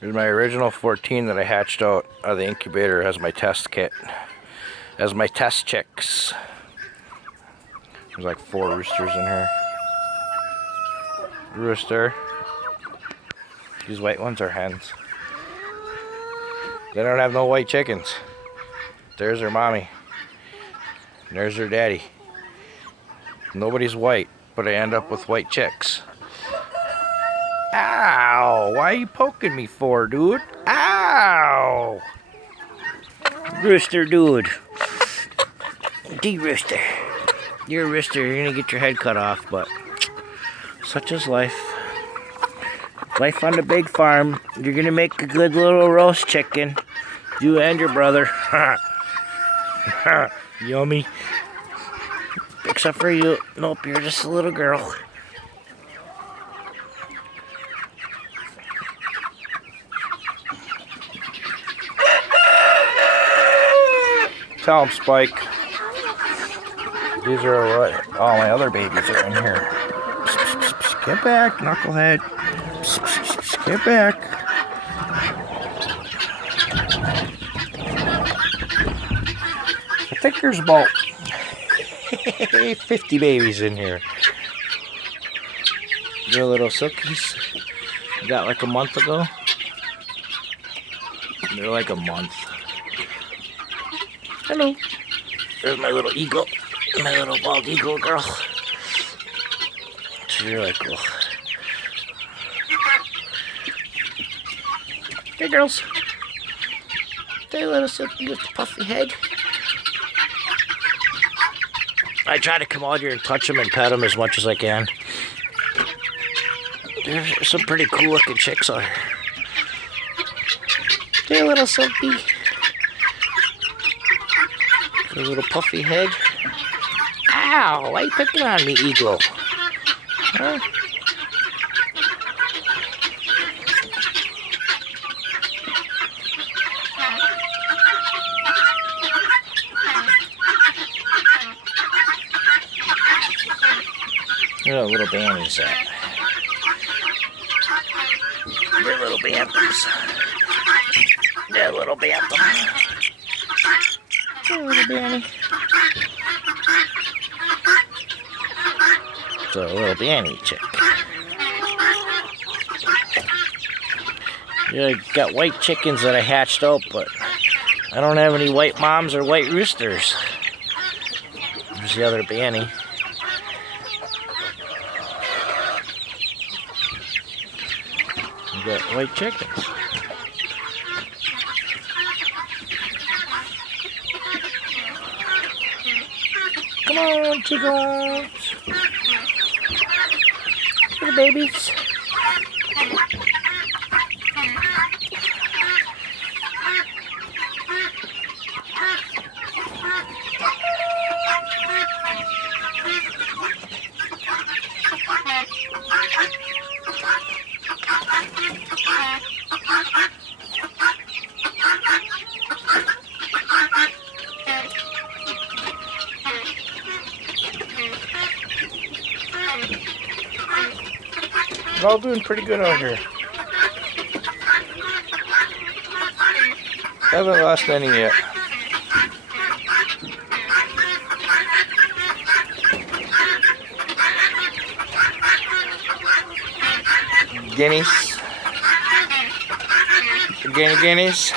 Here's my original 14 that I hatched out of the incubator as my test kit. As my test chicks. There's like 4 roosters in here. Rooster. These white ones are hens. They don't have no white chickens. There's their mommy. And there's their daddy. Nobody's white, but I end up with white chicks. Ow! Why are you poking me for, dude? Ow! Rooster dude. Rooster. You're a rooster, you're gonna get your head cut off, but such is life. Life on the big farm. You're gonna make a good little roast chicken. You and your brother. Yummy. Except for you. Nope, you're just a little girl. Tell him, Spike. These are what all my other babies are in here. Psst, psst, psst. Get back, knucklehead. Psst, psst, psst. Get back. I think there's about 50 babies in here. They're little silkies. I got like a month ago. They're like a month. Hello. There's my little eagle. My little bald eagle girl. She's really cool. Hey girls. Hey little silky with the puffy head. I try to come out here and touch them and pet them as much as I can. There's some pretty cool looking chicks out here. Hey little silky. A little puffy head. Ow! Why are you picking on me, eagle? Huh? Where are little banties at? They're little bantams. They're little bantam. Hey, little Banny. It's a little Banny chick. Yeah, I got white chickens that I hatched out, but I don't have any white moms or white roosters. There's the other Banny. You got white chickens. Come on, chickens. Little babies. We're all doing pretty good out here. Haven't lost any yet. Guineas. Guineas.